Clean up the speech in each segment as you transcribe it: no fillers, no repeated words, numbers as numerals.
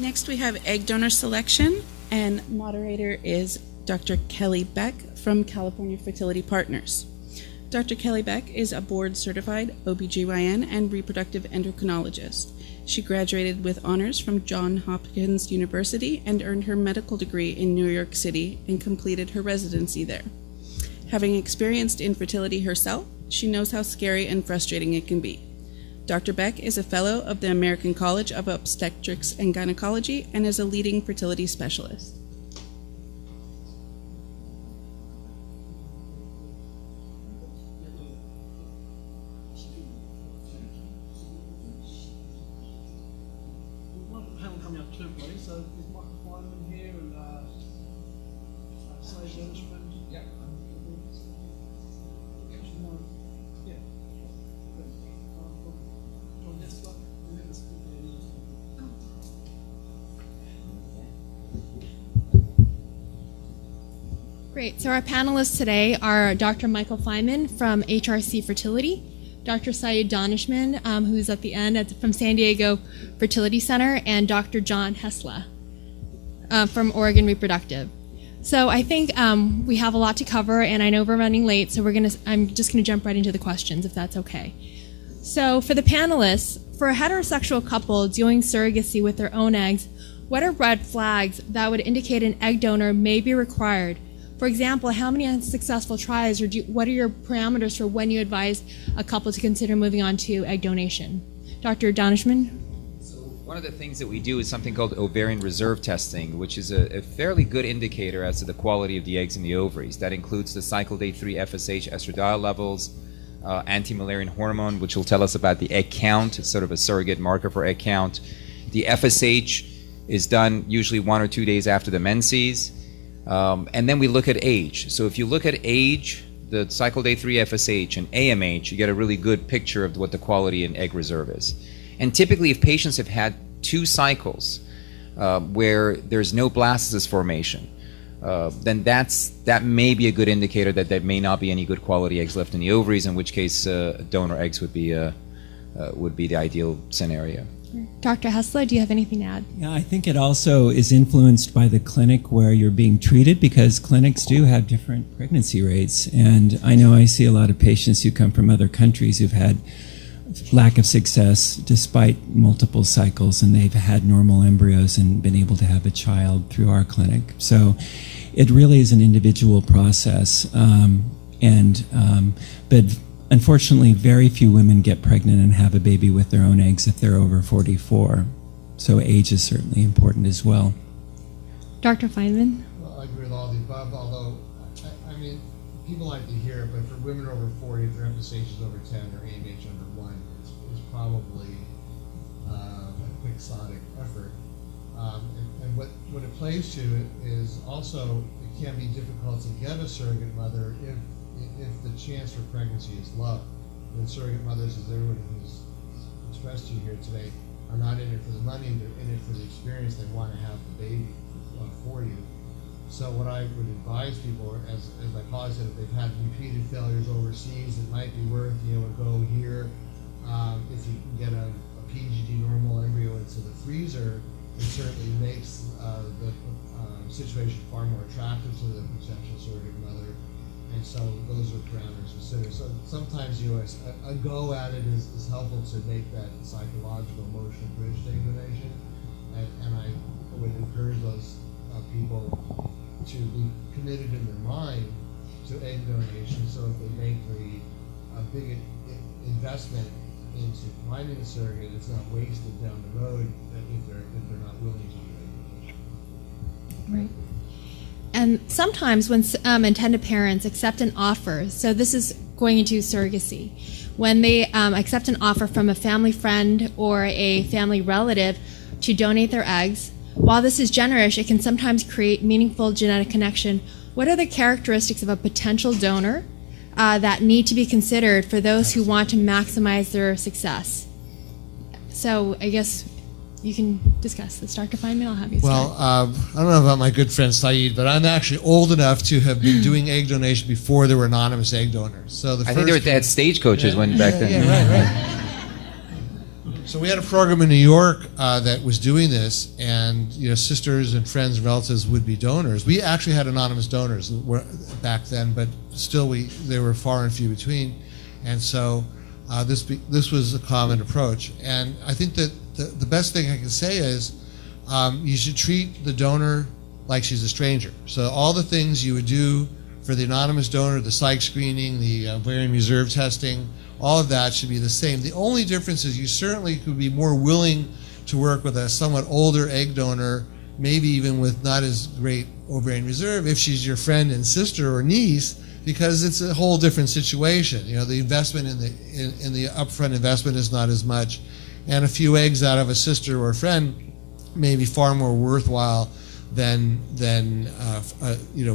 Next, we have egg donor selection, and moderator is Dr. Kelly Beck from California Fertility Partners. Dr. Kelly Beck is a board-certified OBGYN and reproductive endocrinologist. She graduated with honors from Johns Hopkins University and earned her medical degree in New York City and completed her residency there. Having experienced infertility herself, she knows how scary and frustrating it can be. Dr. Beck is a fellow of the American College of Obstetrics and Gynecology and is a leading fertility specialist. Panel coming up too, please. So is Michael Fineman here and Schmidt? Yeah. Great. So our panelists today are Dr. Michael Fineman from HRC Fertility, Dr. Syed Donishman, who's at the end from San Diego Fertility Center, and Dr. John Hesla from Oregon Reproductive. So I think we have a lot to cover, and I know we're running late, so I'm just going to jump right into the questions, if that's okay. So for the panelists, for a heterosexual couple doing surrogacy with their own eggs, what are red flags that would indicate an egg donor may be required? For example, how many unsuccessful tries, or what are your parameters for when you advise a couple to consider moving on to egg donation? Dr. Donishman? So one of the things that we do is something called ovarian reserve testing, which is a fairly good indicator as to the quality of the eggs in the ovaries. That includes the cycle day 3 FSH estradiol levels, anti-Müllerian hormone, which will tell us about the egg count. It's sort of a surrogate marker for egg count. The FSH is done usually 1 or 2 days after the menses. And then we look at age. So if you look at age, the cycle day 3 FSH and AMH, you get a really good picture of what the quality in egg reserve is. And typically if patients have had 2 cycles where there's no blastocyst formation, then that may be a good indicator that there may not be any good quality eggs left in the ovaries, in which case donor eggs would be the ideal scenario. Dr. Hesla, do you have anything to add? Yeah, I think it also is influenced by the clinic where you're being treated, because clinics do have different pregnancy rates. And I know I see a lot of patients who come from other countries who've had lack of success despite multiple cycles, and they've had normal embryos and been able to have a child through our clinic. So it really is an individual process. But unfortunately, very few women get pregnant and have a baby with their own eggs if they're over 44. So age is certainly important as well. Dr. Fineman? Well, I agree with all the above, although, I mean, people like to hear it, but for women over 40, if their FSH is over 10 or AMH under 1, it's probably a quixotic effort. And what it plays to is also it can be difficult to get a surrogate mother if the chance for pregnancy is low. And surrogate mothers, as everyone who's expressed to you here today, are not in it for the money, they're in it for the experience. They want to have the baby for you. So what I would advise people, as my colleagues said, if they've had repeated failures overseas, it might be worth, a go here. If you can get a PGD normal embryo into the freezer, it certainly makes the situation far more attractive to the potential surrogate mother. And so those are parameters to consider. So sometimes a go at it is helpful to make that psychological, emotional bridge to egg donation. And I would encourage those people to be committed in their mind to egg donation. So if they make a big investment into finding a surrogate, it's not wasted down the road if they're not willing to do egg donation. Right. And sometimes when intended parents accept an offer, so this is going into surrogacy, when they accept an offer from a family friend or a family relative to donate their eggs, while this is generous, it can sometimes create meaningful genetic connection. What are the characteristics of a potential donor that need to be considered for those who want to maximize their success? So I guess you can discuss this. Dr. Fineman, I'll have you start. Well, I don't know about my good friend Saeed, but I'm actually old enough to have been doing egg donation before there were anonymous egg donors. So I think they had stagecoaches when back then. Yeah, right. So we had a program in New York that was doing this, and sisters and friends and relatives would be donors. We actually had anonymous donors back then, but still they were far and few between, and so this was a common approach. And I think that the best thing I can say is you should treat the donor like she's a stranger. So all the things you would do for the anonymous donor, the psych screening, the ovarian reserve testing, all of that should be the same. The only difference is you certainly could be more willing to work with a somewhat older egg donor, maybe even with not as great ovarian reserve, if she's your friend and sister or niece, because it's a whole different situation. The investment in the upfront investment is not as much, and a few eggs out of a sister or a friend may be far more worthwhile than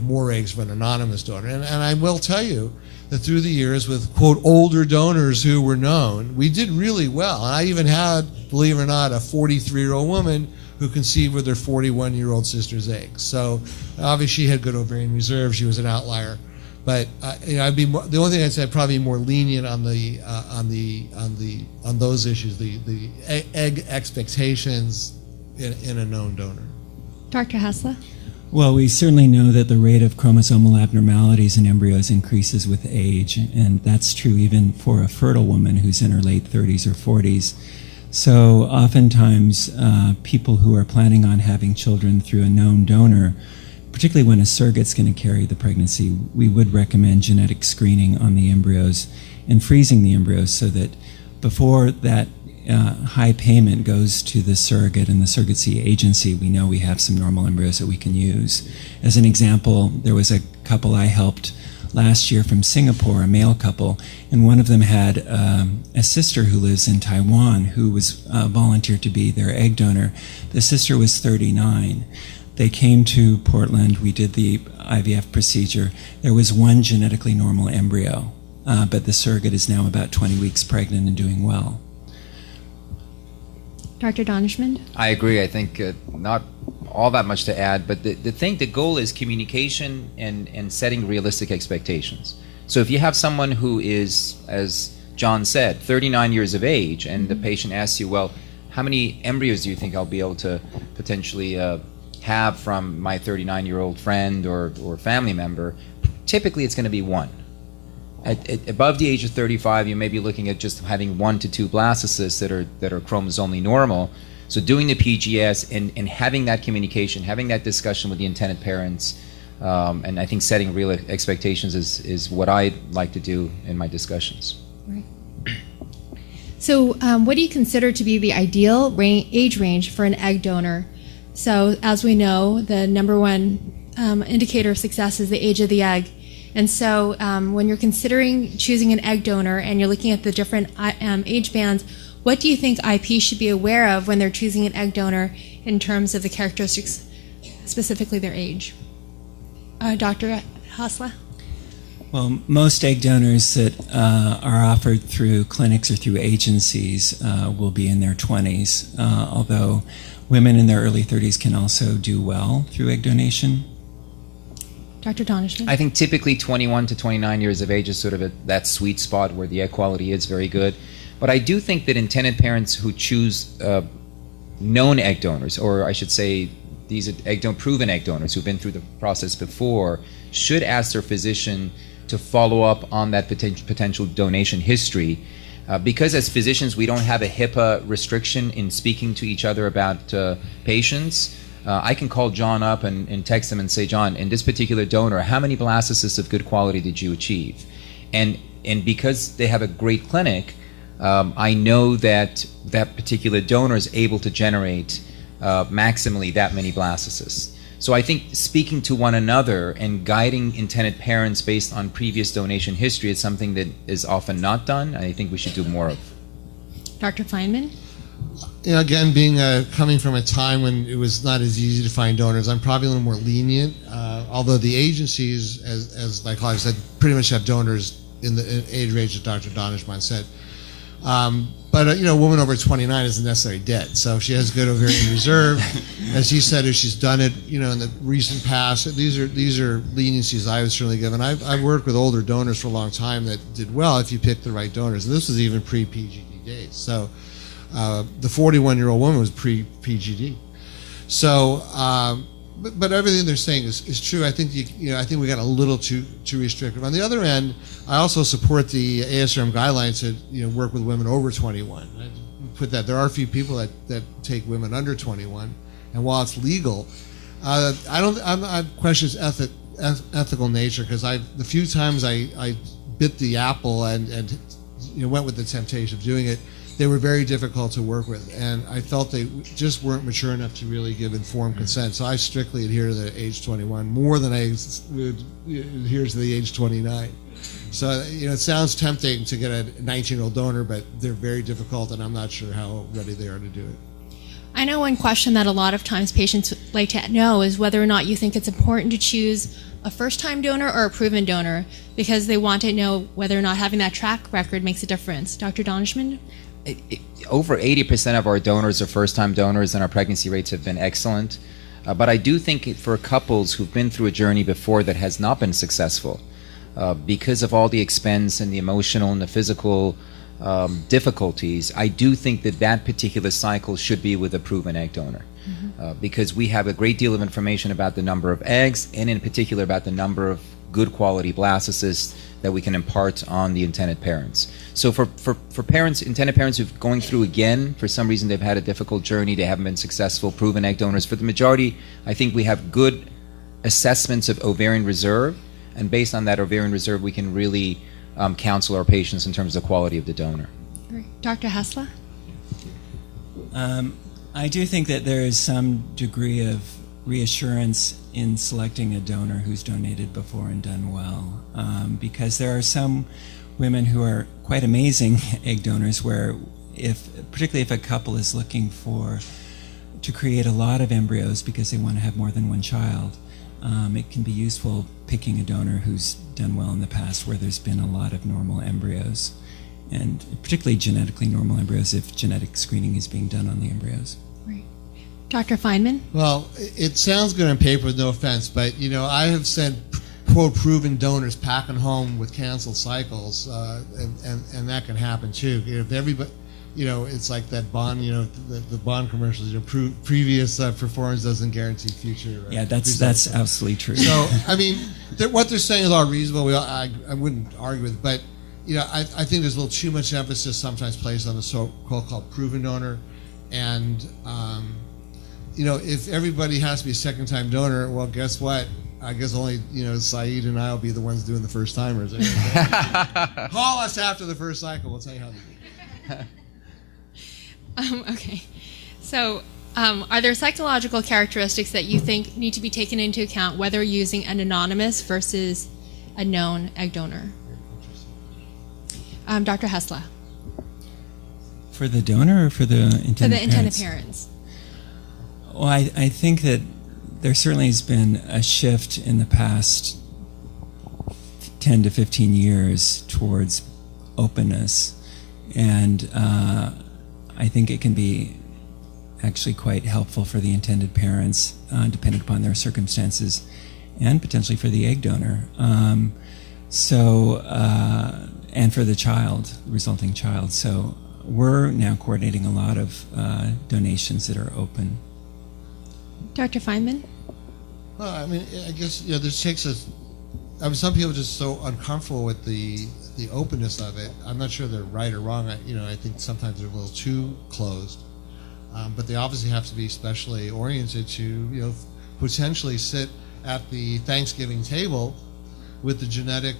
more eggs from an anonymous donor. And I will tell you that through the years, with quote older donors who were known, we did really well. And I even had, believe it or not, a 43-year-old woman who conceived with her 41-year-old sister's eggs. So obviously she had good ovarian reserve. She was an outlier. But I'd be the only thing I'd say, I'd probably be more lenient on those issues, the egg expectations in a known donor. Dr. Hassler? Well, we certainly know that the rate of chromosomal abnormalities in embryos increases with age, and that's true even for a fertile woman who's in her late 30s or 40s. So oftentimes, people who are planning on having children through a known donor, particularly when a surrogate's going to carry the pregnancy, we would recommend genetic screening on the embryos and freezing the embryos so that before that high payment goes to the surrogate and the surrogacy agency, we know we have some normal embryos that we can use. As an example, there was a couple I helped last year from Singapore, a male couple, and one of them had a sister who lives in Taiwan who was volunteered to be their egg donor. The sister was 39. They came to Portland, we did the IVF procedure. There was one genetically normal embryo, but the surrogate is now about 20 weeks pregnant and doing well. Dr. Donishmand? I agree. I think not all that much to add, but the goal is communication and setting realistic expectations. So if you have someone who is, as John said, 39 years of age, and the patient asks you, well, how many embryos do you think I'll be able to potentially have from my 39-year-old friend or family member? Typically, it's going to be one. Above the age of 35, you may be looking at just having 1 to 2 blastocysts that are chromosomally normal. So doing the PGS and having that communication, having that discussion with the intended parents, and I think setting real expectations is what I like to do in my discussions. Right. So what do you consider to be the ideal age range for an egg donor? So as we know, the number one indicator of success is the age of the egg. And so when you're considering choosing an egg donor and you're looking at the different age bands, what do you think IP should be aware of when they're choosing an egg donor in terms of the characteristics, specifically their age? Dr. Hassler? Well, most egg donors that are offered through clinics or through agencies will be in their 20s, although women in their early 30s can also do well through egg donation. Dr. Donishmand? I think typically 21 to 29 years of age is sort of that sweet spot where the egg quality is very good. But I do think that intended parents who choose known egg donors, or I should say these are proven egg donors who've been through the process before, should ask their physician to follow up on that potential donation history. Because as physicians, we don't have a HIPAA restriction in speaking to each other about patients. I can call John up and text him and say, John, in this particular donor, how many blastocysts of good quality did you achieve? And because they have a great clinic, I know that that particular donor is able to generate maximally that many blastocysts. So I think speaking to one another and guiding intended parents based on previous donation history is something that is often not done, and I think we should do more of. Dr. Fineman? Again, coming from a time when it was not as easy to find donors, I'm probably a little more lenient. Although the agencies, as my colleague said, pretty much have donors in the age range that Dr. Donishmand said. But a woman over 29 isn't necessarily dead. So if she has good ovarian reserve, as he said, if she's done it, in the recent past, these are leniencies I would certainly give. And I've worked with older donors for a long time that did well if you picked the right donors. And this was even pre-PGD days. So The 41-year-old woman was pre-PGD. So, but everything they're saying is true. I think I think we got a little too restrictive. On the other end, I also support the ASRM guidelines that work with women over 21. Put that there are a few people that take women under 21, and while it's legal, I question its ethical nature, because the few times I bit the apple and went with the temptation of doing it, they were very difficult to work with, and I felt they just weren't mature enough to really give informed consent. So I strictly adhere to the age 21 more than I adhere to the age 29. So it sounds tempting to get a 19-year-old donor, but they're very difficult, and I'm not sure how ready they are to do it. I know one question that a lot of times patients like to know is whether or not you think it's important to choose a first-time donor or a proven donor, because they want to know whether or not having that track record makes a difference. Dr. Donishman? Over 80% of our donors are first-time donors, and our pregnancy rates have been excellent. But I do think for couples who've been through a journey before that has not been successful, because of all the expense and the emotional and the physical difficulties, I do think that particular cycle should be with a proven egg donor. Because we have a great deal of information about the number of eggs, and in particular about the number of good quality blastocysts that we can impart on the intended parents. So for parents, intended parents who've going through again, for some reason they've had a difficult journey, they haven't been successful, proven egg donors, for the majority, I think we have good assessments of ovarian reserve, and based on that ovarian reserve, we can really counsel our patients in terms of the quality of the donor. Dr. Hessler? I do think that there is some degree of reassurance in selecting a donor who's donated before and done well, because there are some women who are quite amazing egg donors where, particularly if a couple is looking to create a lot of embryos because they want to have more than one child, it can be useful picking a donor who's done well in the past where there's been a lot of normal embryos, and particularly genetically normal embryos if genetic screening is being done on the embryos. Right. Dr. Fineman? Well, it sounds good on paper, no offense, but I have sent quote proven donors packing home with canceled cycles, and that can happen too. If everybody, it's like that Bond, the Bond commercials. Previous performance doesn't guarantee future. Yeah, that's absolutely true. So I mean, what they're saying is all reasonable. I wouldn't argue with it, but I think there's a little too much emphasis sometimes placed on the so-called proven donor, and if everybody has to be a second-time donor, well, guess what? I guess only Saeed and I will be the ones doing the first timers. Call us after the first cycle. We'll tell you how to do it. Okay. So, are there psychological characteristics that you think need to be taken into account, whether using an anonymous versus a known egg donor? Dr. Hessler? For the donor or for the intended For the intended parents? parents. Well, I think that there certainly has been a shift in the past 10 to 15 years towards openness, and I think it can be actually quite helpful for the intended parents, depending upon their circumstances, and potentially for the egg donor. And for the child, the resulting child. So we're now coordinating a lot of donations that are open. Dr. Fineman? Well, I mean, I guess this takes us. I mean, some people are just so uncomfortable with the openness of it. I'm not sure they're right or wrong. I think sometimes they're a little too closed, but they obviously have to be specially oriented to potentially sit at the Thanksgiving table with the genetic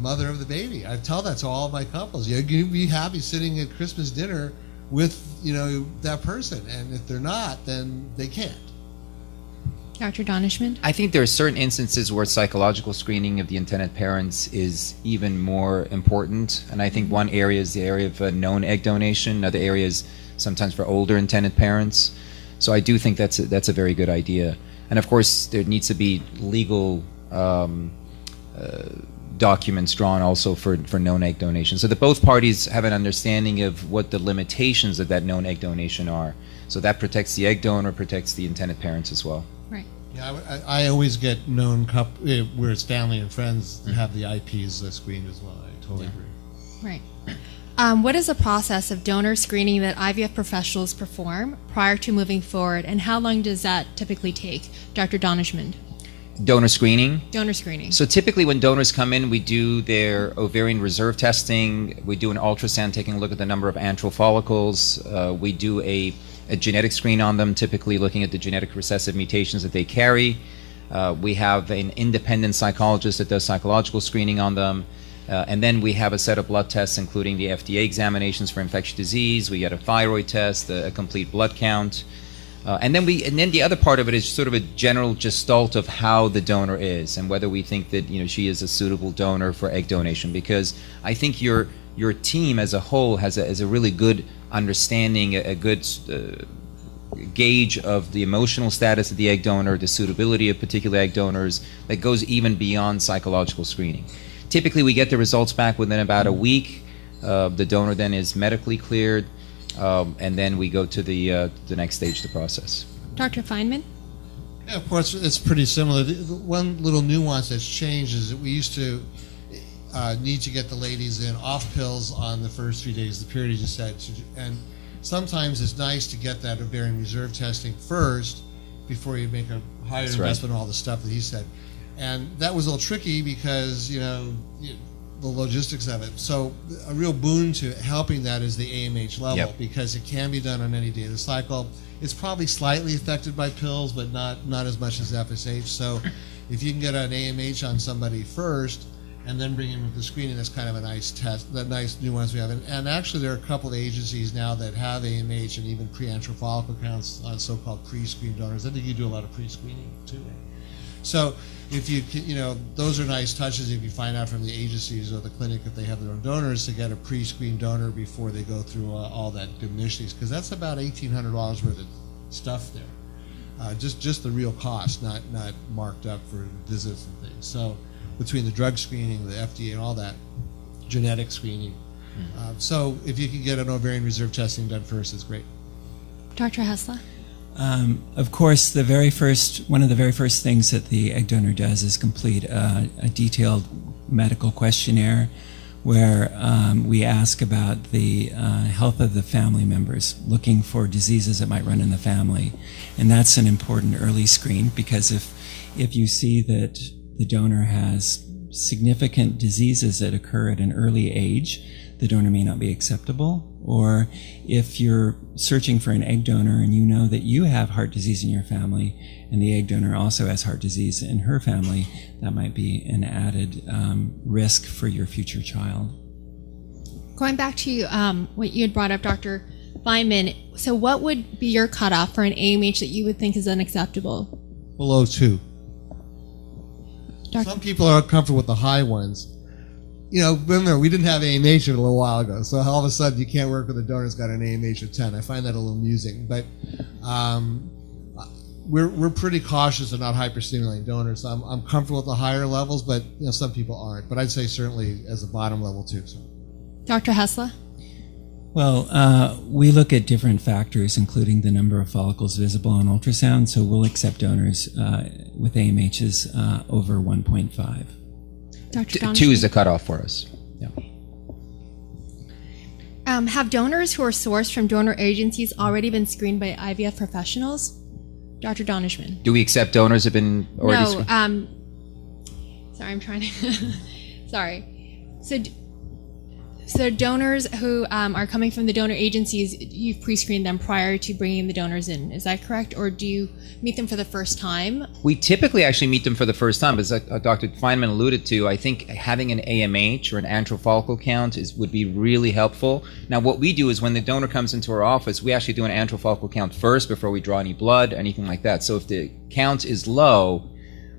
mother of the baby. I tell that to all of my couples. You'd be happy sitting at Christmas dinner with that person, and if they're not, then they can't. Dr. Donishman? I think there are certain instances where psychological screening of the intended parents is even more important, and I think one area is the area of known egg donation. Another area is sometimes for older intended parents. So I do think that's a very good idea. And of course, there needs to be legal documents drawn also for known egg donation, so that both parties have an understanding of what the limitations of that known egg donation are. So that protects the egg donor, protects the intended parents as well. Right. Yeah, I always get known where it's family and friends that have the IPs screened as well. I totally agree. Right. What is the process of donor screening that IVF professionals perform prior to moving forward, and how long does that typically take, Dr. Donishmand? Donor screening. Donor screening. So typically when donors come in, we do their ovarian reserve testing. We do an ultrasound taking a look at the number of antral follicles. We do a genetic screen on them, typically looking at the genetic recessive mutations that they carry. We have an independent psychologist that does psychological screening on them. And then we have a set of blood tests, including the FDA examinations for infectious disease. We get a thyroid test, a complete blood count. And then the other part of it is sort of a general gestalt of how the donor is and whether we think that she is a suitable donor for egg donation. Because I think your team as a whole has a really good understanding, a good gauge of the emotional status of the egg donor, the suitability of particular egg donors that goes even beyond psychological screening. Typically, we get the results back within about a week. The donor then is medically cleared. And then we go to the next stage of the process. Dr. Fineman? Yeah, of course, it's pretty similar. The one little nuance that's changed is that we used to need to get the ladies in off pills on the first 3 days of the period, as you said. And sometimes it's nice to get that ovarian reserve testing first before you make a higher investment in all the stuff that he said. And that was a little tricky because, the logistics of it. So a real boon to helping that is the AMH level, because it can be done on any day of the cycle. It's probably slightly affected by pills, but not as much as FSH. So if you can get an AMH on somebody first and then bring in with the screening, that's kind of a nice test, that nice nuance we have. And actually there are a couple of agencies now that have AMH and even pre-antral follicle counts on so-called pre-screen donors. I think you do a lot of pre-screening too. So if you those are nice touches if you find out from the agencies or the clinic that they have their own donors to get a pre-screened donor before they go through all that diminishes, because that's about $1,800 worth of stuff there. Just the real cost, not marked up for visits and things. So between the drug screening, the FDA, and all that, genetic screening. So if you can get an ovarian reserve testing done first, it's great. Dr. Hessler? Of course, one of the very first things that the egg donor does is complete a detailed medical questionnaire where we ask about the health of the family members, looking for diseases that might run in the family. And that's an important early screen, because if you see that the donor has significant diseases that occur at an early age, the donor may not be acceptable. Or if you're searching for an egg donor and you know that you have heart disease in your family and the egg donor also has heart disease in her family, that might be an added risk for your future child. Going back to what you had brought up, Dr. Fineman, so what would be your cutoff for an AMH that you would think is unacceptable? Below 2. Some people are comfortable with the high ones. Remember, we didn't have AMH a little while ago, so all of a sudden you can't work with a donor who's got an AMH of 10. I find that a little amusing, but we're pretty cautious of not hyperstimulating donors. So I'm comfortable with the higher levels, but some people aren't. But I'd say certainly as a bottom level too. So. Dr. Hessler? Well, we look at different factors, including the number of follicles visible on ultrasound, so we'll accept donors with AMHs over 1.5. Dr. 2 is the cutoff for us. Yeah. Have donors who are sourced from donor agencies already been screened by IVF professionals? Dr. Donishmand. Do we accept donors who have been already screened? Sorry, I'm trying to... Sorry. So donors who are coming from the donor agencies, you've pre-screened them prior to bringing the donors in. Is that correct? Or do you meet them for the first time? We typically actually meet them for the first time. As Dr. Fineman alluded to, I think having an AMH or an antral follicle count would be really helpful. Now, what we do is when the donor comes into our office, we actually do an antral follicle count first before we draw any blood, anything like that. So if the count is low,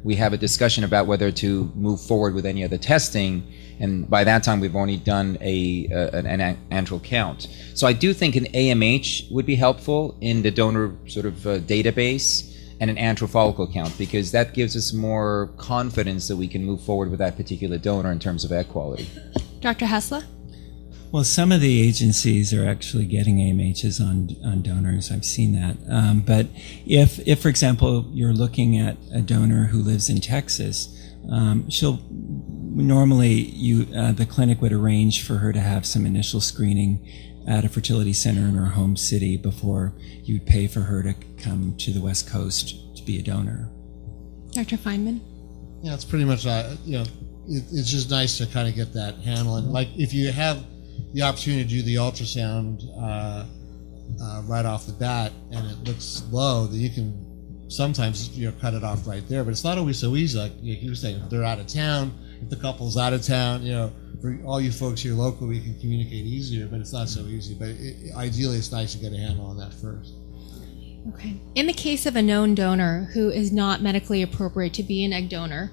we have a discussion about whether to move forward with any other testing. And by that time, we've only done an antral count. So I do think an AMH would be helpful in the donor sort of database, and an antral follicle count, because that gives us more confidence that we can move forward with that particular donor in terms of egg quality. Dr. Hessler? Well, some of the agencies are actually getting AMHs on donors. I've seen that. But if, for example, you're looking at a donor who lives in Texas, she'll normally the clinic would arrange for her to have some initial screening at a fertility center in her home city before you would pay for her to come to the West Coast to be a donor. Dr. Fineman? Yeah, it's pretty much, it's just nice to kind of get that handle. And like if you have the opportunity to do the ultrasound right off the bat and it looks low, then you can sometimes cut it off right there. But it's not always so easy. Like you were saying, if they're out of town, if the couple's out of town, for all you folks here locally, we can communicate easier, but it's not so easy. But ideally, it's nice to get a handle on that first. Okay. In the case of a known donor who is not medically appropriate to be an egg donor,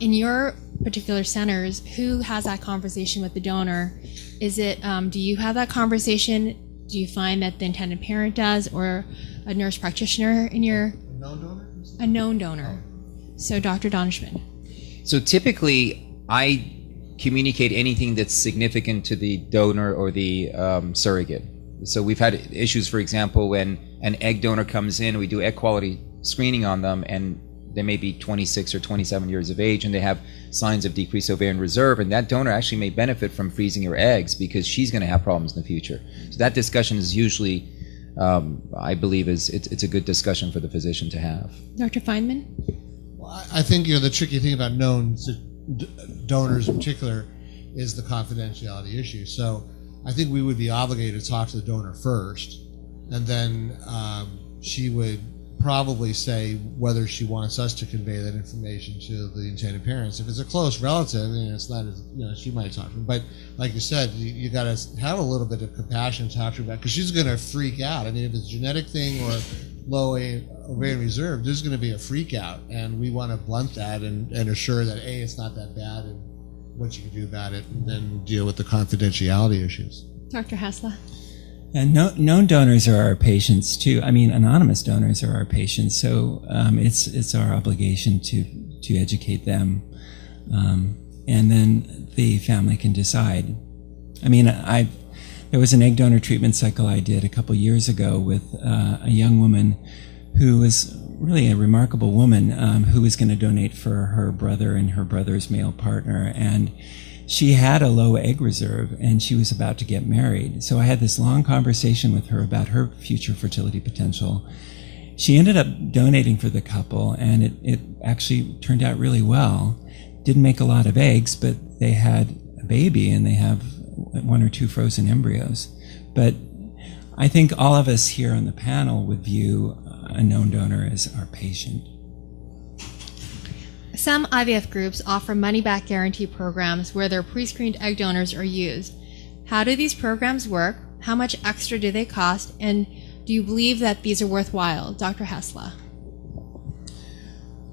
in your particular centers, who has that conversation with the donor? Is it, do you have that conversation? Do you find that the intended parent does, or a nurse practitioner in your... A known donor? A known donor. So Dr. Donishman. So typically, I communicate anything that's significant to the donor or the surrogate. So we've had issues, for example, when an egg donor comes in, we do egg quality screening on them, and they may be 26 or 27 years of age, and they have signs of decreased ovarian reserve, and that donor actually may benefit from freezing her eggs because she's going to have problems in the future. So that discussion is usually, I believe, it's a good discussion for the physician to have. Dr. Fineman? Well, I think the tricky thing about known donors in particular is the confidentiality issue. So I think we would be obligated to talk to the donor first, and then she would probably say whether she wants us to convey that information to the intended parents. If it's a close relative, it's not as, she might talk to them. But like you said, you got to have a little bit of compassion to talk to her about, because she's going to freak out. I mean, if it's a genetic thing or low ovarian reserve, there's going to be a freak out, and we want to blunt that and assure that it's not that bad and what you can do about it, and then deal with the confidentiality issues. Dr. Hessler? And known donors are our patients too. I mean, anonymous donors are our patients. So it's our obligation to educate them, and then the family can decide. I mean, there was an egg donor treatment cycle I did a couple years ago with a young woman who was really a remarkable woman who was going to donate for her brother and her brother's male partner, and she had a low egg reserve and she was about to get married. So I had this long conversation with her about her future fertility potential. She ended up donating for the couple, and it actually turned out really well. Didn't make a lot of eggs, but they had a baby and they have 1 or 2 frozen embryos. But I think all of us here on the panel would view a known donor as our patient. Some IVF groups offer money-back guarantee programs where their pre-screened egg donors are used. How do these programs work? How much extra do they cost? And do you believe that these are worthwhile? Dr. Hessler.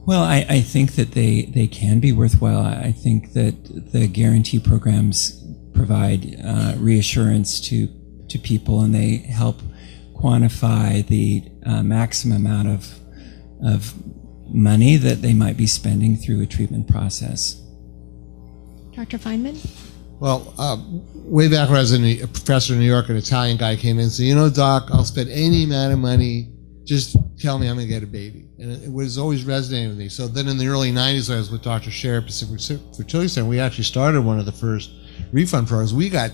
Well, I think that they can be worthwhile. I think that the guarantee programs provide reassurance to people, and they help quantify the maximum amount of money that they might be spending through a treatment process. Dr. Fineman? Well, way back when I was a professor in New York, an Italian guy came in and said, Doc, I'll spend any amount of money, just tell me I'm going to get a baby. And it was always resonating with me. So then in the early 90s, I was with Dr. Scher at Pacific Fertility Center. We actually started one of the first refund programs. We got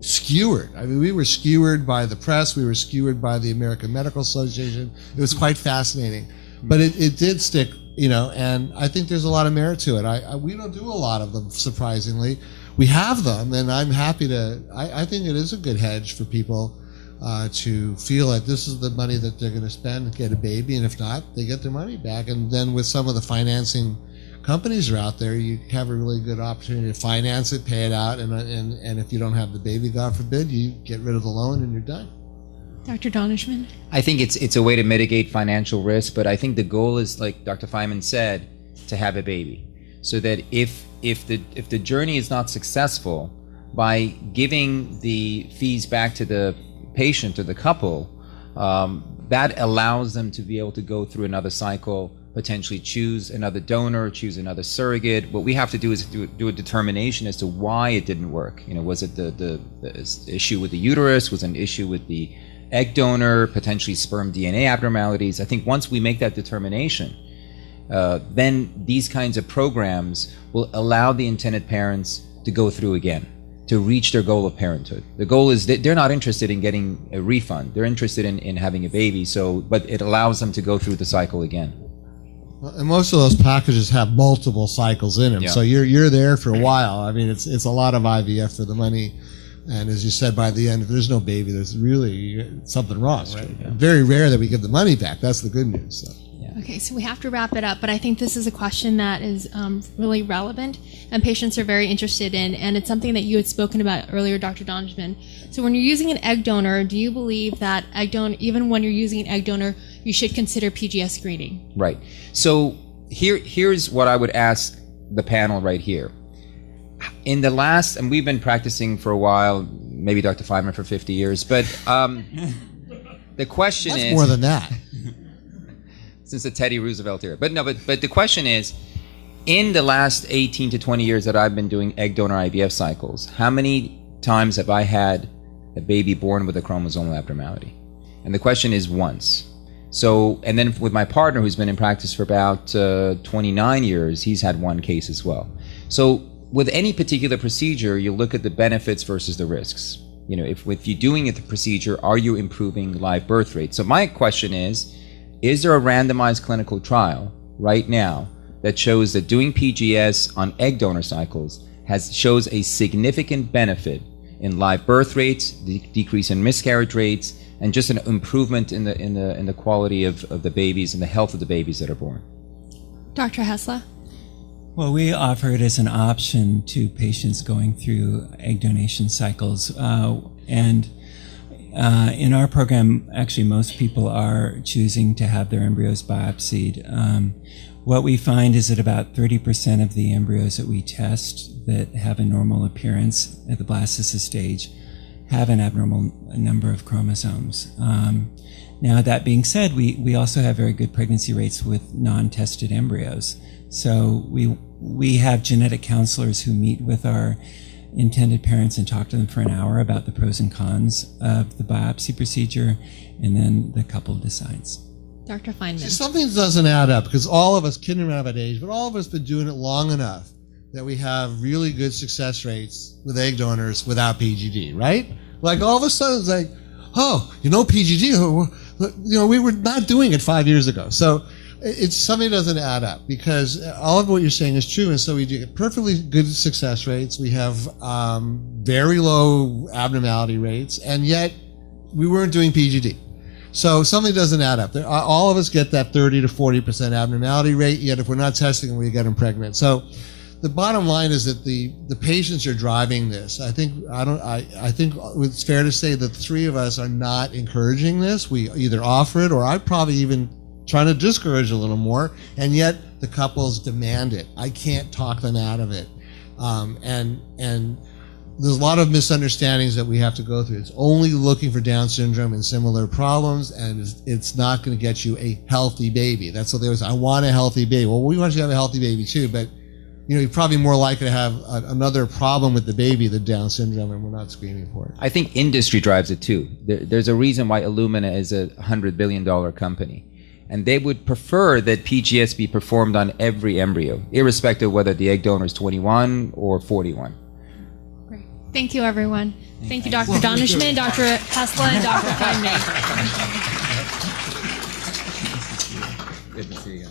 skewered. I mean, we were skewered by the press. We were skewered by the American Medical Association. It was quite fascinating. But it did stick, and I think there's a lot of merit to it. We don't do a lot of them, surprisingly. We have them, and I'm happy to, I think it is a good hedge for people to feel like this is the money that they're going to spend to get a baby, and if not, they get their money back. And then with some of the financing companies are out there, you have a really good opportunity to finance it, pay it out, and if you don't have the baby, God forbid, you get rid of the loan and you're done. Dr. Donishman? I think it's a way to mitigate financial risk, but I think the goal is, like Dr. Fineman said, to have a baby. So that if the journey is not successful, by giving the fees back to the patient or the couple, that allows them to be able to go through another cycle, potentially choose another donor, choose another surrogate. What we have to do is do a determination as to why it didn't work. Was it the issue with the uterus? Was it an issue with the egg donor, potentially sperm DNA abnormalities? I think once we make that determination, then these kinds of programs will allow the intended parents to go through again, to reach their goal of parenthood. The goal is that they're not interested in getting a refund. They're interested in having a baby, but it allows them to go through the cycle again. Well, and most of those packages have multiple cycles in them, Yeah. so you're there for a while. I mean, it's a lot of IVF for the money, and as you said, by the end, if there's no baby, there's really something wrong, right? Very rare that we get the money back. That's the good news. So. Okay, so we have to wrap it up, but I think this is a question that is really relevant and patients are very interested in, and it's something that you had spoken about earlier, Dr. Donishman. So when you're using an egg donor, do you believe that even when you're using an egg donor, you should consider PGS screening? Right. So here's what I would ask the panel right here. In the last, and we've been practicing for a while, maybe Dr. Fineman for 50 years, but the question Much is... more than that. Since the Teddy Roosevelt era. But the question is, in the last 18 to 20 years that I've been doing egg donor IVF cycles, how many times have I had a baby born with a chromosomal abnormality? And the question is once. So, and then with my partner who's been in practice for about 29 years, he's had one case as well. So with any particular procedure, you look at the benefits versus the risks. You know, if you're doing the procedure, are you improving live birth rate? So my question is there a randomized clinical trial right now that shows that doing PGS on egg donor cycles shows a significant benefit in live birth rates, decrease in miscarriage rates, and just an improvement in the quality of the babies and the health of the babies that are born? Dr. Hessler? Well, we offer it as an option to patients going through egg donation cycles. In our program, actually, most people are choosing to have their embryos biopsied. What we find is that about 30% of the embryos that we test that have a normal appearance at the blastocyst stage have an abnormal number of chromosomes. Now, that being said, we also have very good pregnancy rates with non-tested embryos. So we have genetic counselors who meet with our intended parents and talk to them for an hour about the pros and cons of the biopsy procedure, and then the couple decides. Dr. Fineman. See, something doesn't add up because all of us, kidding around about age, but all of us been doing it long enough that we have really good success rates with egg donors without PGD, right? Like all of a sudden it's like, oh, PGD, we were not doing it 5 years ago. So it's something doesn't add up because all of what you're saying is true, and so we do perfectly good success rates. We have very low abnormality rates, and yet we weren't doing PGD. So something doesn't add up. All of us get that 30 to 40% abnormality rate, yet if we're not testing them, we get them pregnant. So the bottom line is that the patients are driving this. I think it's fair to say that the three of us are not encouraging this. We either offer it, or I probably even trying to discourage a little more, and yet the couples demand it. I can't talk them out of it. And there's a lot of misunderstandings that we have to go through. It's only looking for Down syndrome and similar problems, and it's not going to get you a healthy baby. That's what they always say, I want a healthy baby. Well, we want you to have a healthy baby too, but you're probably more likely to have another problem with the baby than Down syndrome, and we're not screaming for it. I think industry drives it too. There's a reason why Illumina is a $100 billion company. And they would prefer that PGS be performed on every embryo, irrespective of whether the egg donor is 21 or 41. Great. Thank you, everyone. Thank you, Dr. Donishman, Dr. Hessler, and Dr. Fineman. Good to see you.